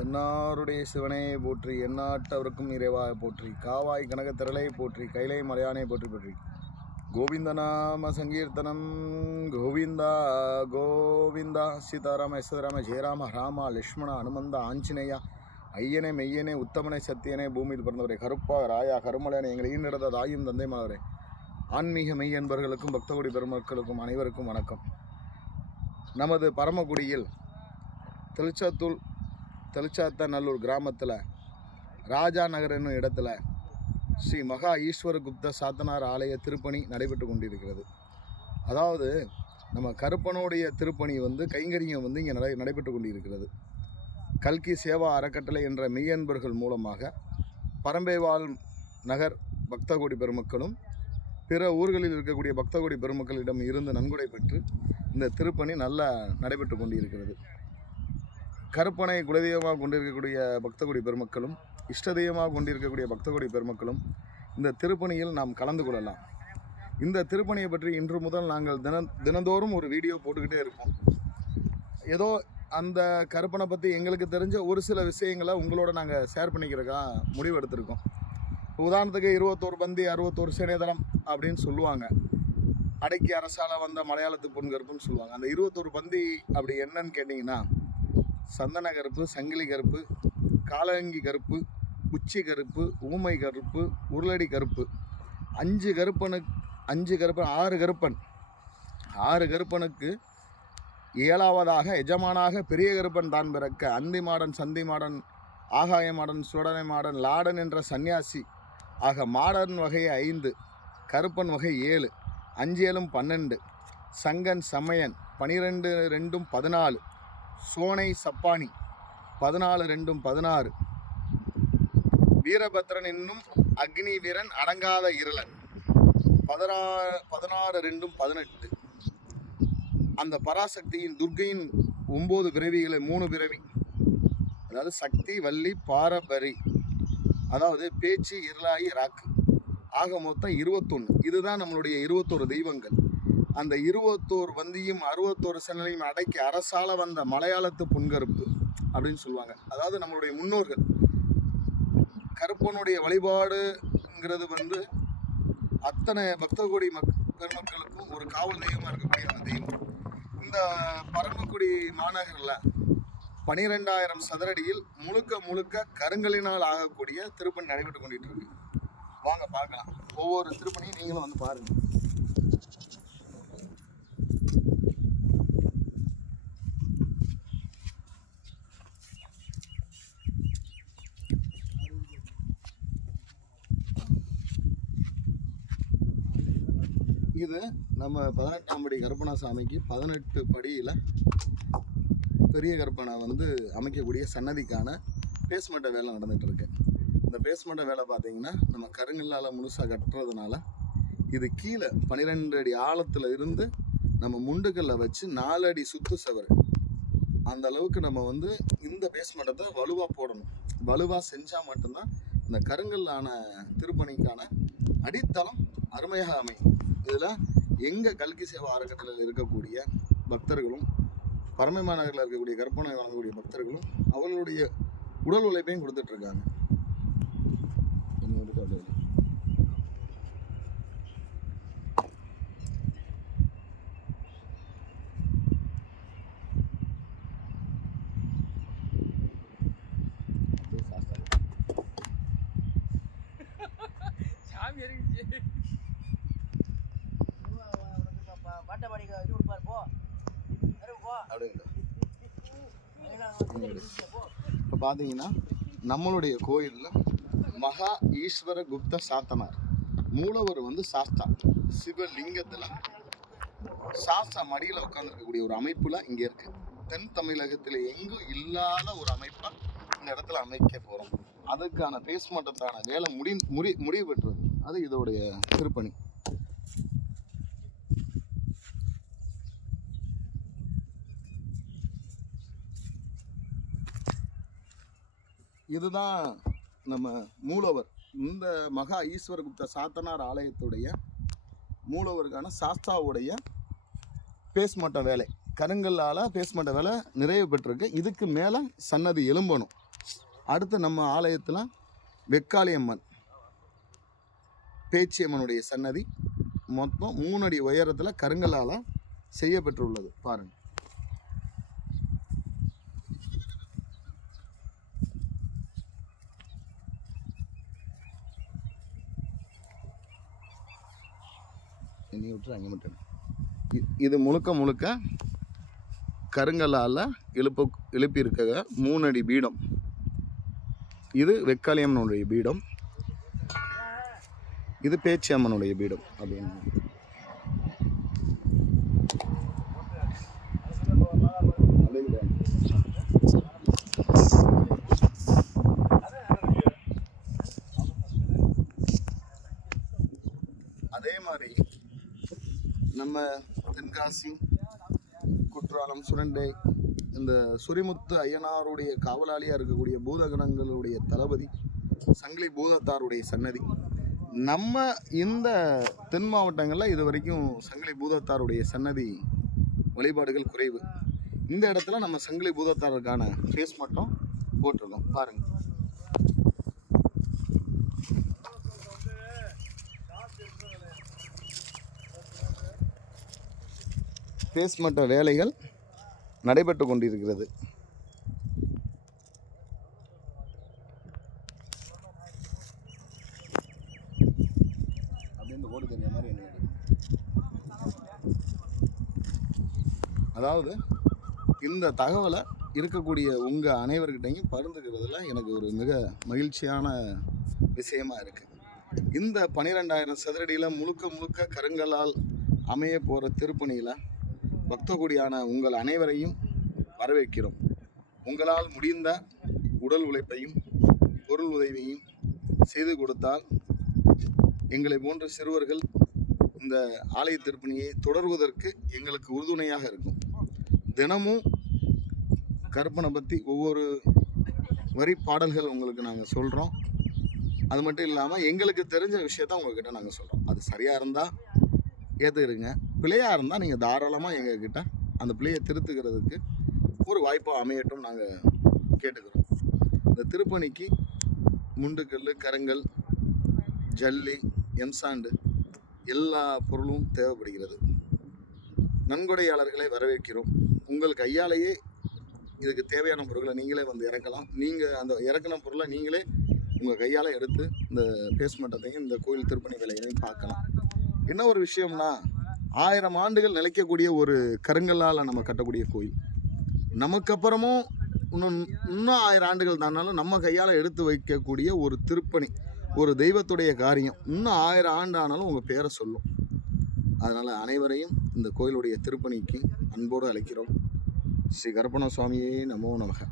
தென்னாருடைய சிவனே போற்றி, எந்நாட்டவருக்கும் இறைவாக போற்றி, காவாய் கனகத்திரளை போற்றி, கைலை மலையானே போற்றி போற்றி. கோவிந்த நாம சங்கீர்த்தனம். கோவிந்தா கோவிந்தா. சீதாராம யசோதராம ஜெயராம ராமா லக்ஷ்மண அனுமந்த ஆஞ்சநேயா ஐயனே மெய்யனே உத்தமனை சத்தியனே பூமியில் பிறந்தவரே கருப்பா ராயா கருமலையானே எங்களை ஈண்டெடுத்த தாயும் தந்தை மாவரே. ஆன்மீக மெய் என்பர்களுக்கும் பக்தகுடி பெருமக்களுக்கும் அனைவருக்கும் வணக்கம். நமது பரமக்குடியில் தெளிச்சாத்தநல்லூர் கிராமத்தில் ராஜா நகர் என்னும் இடத்துல ஸ்ரீ மகா ஈஸ்வர குப்த சாத்தனார் ஆலய திருப்பணி நடைபெற்று கொண்டிருக்கிறது. அதாவது நம்ம கருப்பனுடைய திருப்பணி கைங்கரியம் இங்கே நடைபெற்று கொண்டிருக்கிறது. கல்கி சேவா அறக்கட்டளை என்ற மெய்யன்பர்கள் மூலமாக பரம்பைவாழ் நகர் பக்தகோடி பெருமக்களும் பிற ஊர்களில் இருக்கக்கூடிய பக்தகோடி பெருமக்களிடம் இருந்து நன்கொடை பெற்று இந்த திருப்பணி நல்லா நடைபெற்று கொண்டிருக்கிறது. கருப்பனை குலதெய்வமாக கொண்டிருக்கக்கூடிய பக்தகோடி பெருமக்களும் இஷ்ட தெய்வமாக கொண்டிருக்கக்கூடிய பக்தகோடி பெருமக்களும் இந்த திருப்பணியில் நாம் கலந்து கொள்ளலாம். இந்த திருப்பணியை பற்றி இன்று முதல் நாங்கள் தினந்தோறும் ஒரு வீடியோ போட்டுக்கிட்டே இருக்கோம். ஏதோ அந்த கருப்பனை பற்றி எங்களுக்கு தெரிஞ்ச ஒரு சில விஷயங்களை உங்களோட நாங்கள் ஷேர் பண்ணிக்கிறக்கா முடிவு எடுத்திருக்கோம். உதாரணத்துக்கு 21 பந்தி 61 சேனைதளம் அப்படின்னு சொல்லுவாங்க. அடக்கி அரசால வந்த மலையாளத்து பொன் கருப்புன்னு சொல்லுவாங்க. அந்த 21 பந்தி அப்படி என்னன்னு கேட்டிங்கன்னா, சந்தன கருப்பு, சங்கிலி கருப்பு, காலங்கி கருப்பு, உச்சி கருப்பு, ஊமை கருப்பு, உருளடி கருப்பு, 6 கருப்பனுக்கு 7வதாக எஜமானாக பெரிய கருப்பன் தான் பிறக்க அந்தி மாடன், சந்தி மாடன், ஆகாய மாடன், சுடனை மாடன், லாடன் என்ற சன்னியாசி ஆக மாடன் வகை 5, கருப்பன் வகை 7, 5 7 12, சங்கன் சமயன் 12 2 14, சோனை சப்பானி 14 2 16, வீரபத்ரன் என்னும் அக்னி வீரன் அடங்காத இருளன் 16 2 18. அந்த பராசக்தியின் துர்க்கையின் 9 பிறவிகளை 3 பிறவி, அதாவது சக்தி, வள்ளி, பாரபரி, அதாவது பேச்சு, இருளாயி, ராக்கு, ஆக மொத்தம் 21. இதுதான் நம்மளுடைய 21 தெய்வங்கள். அந்த 21 வந்தியும் 61 சனலையும் அடக்கி அரசால வந்த மலையாளத்து பொன்கருப்பு அப்படின்னு சொல்லுவாங்க. அதாவது நம்மளுடைய முன்னோர்கள் கருப்பனுடைய வழிபாடுங்கிறது அத்தனை பக்தகோடி பெருமக்களுக்கும் ஒரு காவல் தெய்வமாக இருக்கக்கூடிய அந்த தெய்வம். இந்த பரமக்குடி மாநகரில் 12,000 சதுரடியில் முழுக்க கருங்கலினால் ஆகக்கூடிய திருப்பணி நடைபெற்று கொண்டுட்டு இருக்கு. வாங்க பார்க்கலாம். ஒவ்வொரு திருப்பணியும் நீங்களும் பாருங்க. இது நம்ம 18ஆம் படி கருப்பணசாமிக்கு 18 படியில் பெரிய கருப்பனை அமைக்கக்கூடிய சன்னதிக்கான பேஸ்மெண்ட்டை வேலை நடந்துகிட்ருக்கு. இந்த பேஸ்மெண்ட்டை வேலை பார்த்தீங்கன்னா நம்ம கருங்கல்லால் முழுசாக கட்டுறதுனால இது கீழே 12 அடி ஆழத்தில் இருந்து நம்ம முண்டுக்கல்ல வச்சு 4 அடி சுத்து செவரு அந்த அளவுக்கு நம்ம இந்த பேஸ்மெண்ட்டை வலுவாக போடணும். வலுவாக செஞ்சால் மட்டும்தான் இந்த கருங்கல்லான திருப்பணிக்கான அடித்தளம் அருமையாக அமையும். இதில் எங்கள் கல்கி சேவா அறக்கட்டளையில் இருக்கக்கூடிய பக்தர்களும் பரமை மாநகரில் இருக்கக்கூடிய கற்பனை வழங்கக்கூடிய பக்தர்களும் அவர்களுடைய உடல் உழைப்பையும் கொடுத்துட்ருக்காங்க. இப்போ பார்த்தீங்கன்னா நம்மளுடைய கோயிலில் மகா ஈஸ்வர குப்த சாத்தனார் மூலவர் சாஸ்தா சிவலிங்கத்தில் சாஸ்தா மடியில் உட்காந்துருக்கக்கூடிய ஒரு அமைப்பில் இங்கே இருக்குது. தென் தமிழகத்தில் எங்கும் இல்லாத ஒரு அமைப்பாக இந்த இடத்துல அமைக்க போகிறோம். அதுக்கான பேஸ்மெண்ட்டுக்கான வேலை முடிவு பெற்றது. அது இதோடைய திருப்பணி. இதுதான் நம்ம மூலவர். இந்த மகா ஈஸ்வர குப்த சாத்தனார் ஆலயத்துடைய மூலவருக்கான சாஸ்தாவுடைய பேஸ்மெண்ட்ட வேலை, கருங்கல்லால் பேஸ்மெண்ட்ட வேலை நிறைவு பெற்றிருக்கு. இதுக்கு மேலே சன்னதி எழும்பணும். அடுத்து நம்ம ஆலயத்தில் வெக்காளியம்மன் பேச்சியம்மனுடைய சன்னதி மொத்தம் 3 அடி உயரத்தில் கருங்கல்லால் செய்யப்பட்டுள்ளது. பாருங்கள். அங்கே மட்டும் இது முழுக்க முழுக்க கருங்கல்லால் எழுப்பியிருக்க 3 அடி பீடம். இது வெக்காளியம்மனுடைய பீடம், இது பேச்சியம்மனுடைய பீடம் அப்படின்னு. அதே மாதிரி நம்ம தென்காசி, குற்றாலம், சுரண்டை இந்த சுரிமுத்து ஐயனாருடைய காவலாளியாக இருக்கக்கூடிய பூதகணங்களுடைய தளபதி சங்கிலி பூதத்தாருடைய சன்னதி. நம்ம இந்த தென் மாவட்டங்களில் இது வரைக்கும் சங்கிலி பூதத்தாருடைய சன்னதி வழிபாடுகள் குறைவு. இந்த இடத்துல நம்ம சங்கிலி பூதத்தாருக்கான ஃபேஸ் மட்டும் போட்டிருக்கோம். பாருங்கள். ஃபேஸ் மட்ட வேலைகள் நடைபெற்று கொண்டிருக்கிறது. அதாவது இந்த தகவலை இருக்கக்கூடிய உங்கள் அனைவர்கிட்டையும் பகிர்ந்துக்கிறதுல எனக்கு ஒரு மிக மகிழ்ச்சியான விஷயமா இருக்குது. இந்த 12,000 சதுரடியில் முழுக்க முழுக்க கருங்கல்லால் அமைய போகிற திருப்பணியில் பக்தகுடியான உங்கள் அனைவரையும் வரவேற்கிறோம். உங்களால் முடிந்த உடல் உழைப்பையும் பொருள் உதவியையும் செய்து கொடுத்தால் எங்களை போன்ற சிறுவர்கள் இந்த ஆலய திருப்பணியை தொடர்வதற்கு எங்களுக்கு உறுதுணையாக இருக்கும். தினமும் கருப்பனை பற்றி ஒவ்வொரு வரி பாடல்கள் உங்களுக்கு நாங்கள் சொல்கிறோம். அது மட்டும் இல்லாமல் எங்களுக்கு தெரிஞ்ச விஷயத்த உங்கள்கிட்ட நாங்கள் சொல்கிறோம். அது சரியாக இருந்தால் ஏற்றுக்கிறீங்க, பிழையாக இருந்தால் நீங்கள் தாராளமாக எங்ககிட்ட அந்த பிழையை திருத்துக்கிறதுக்கு ஒரு வாய்ப்பாக அமையட்டும் நாங்கள் கேட்டுக்கிறோம். இந்த திருப்பணிக்கு முண்டுக்கல், கருங்கல், ஜல்லி, எம்சாண்டு எல்லா பொருளும் தேவைப்படுகிறது. நன்கொடையாளர்களை வரவேற்கிறோம். உங்கள் கையாலேயே இதுக்கு தேவையான பொருட்களை நீங்களே வந்து இறக்கலாம். நீங்கள் அந்த இறக்கின பொருளை நீங்களே உங்கள் கையால் எடுத்து இந்த பேஸ்மட்டத்தையும் இந்த கோயில் திருப்பணி வேலைகளையும் பார்க்கலாம். என்ன ஒரு விஷயம்னா, 1000 ஆண்டுகள் நிலைக்கக்கூடிய ஒரு கருங்கல்லால் நம்ம கட்டக்கூடிய கோயில். நமக்கு அப்புறமும் இன்னும் 1000 ஆண்டுகள் தானாலும் நம்ம கையால் எடுத்து வைக்கக்கூடிய ஒரு திருப்பணி, ஒரு தெய்வத்துடைய காரியம் இன்னும் 1000 ஆண்டு ஆனாலும் உங்கள் பேரை சொல்லும். அதனால் அனைவரையும் இந்த கோயிலுடைய திருப்பணிக்கு அன்போடு அழைக்கிறோம். ஸ்ரீ கருப்பண சுவாமியே நமோ நமக.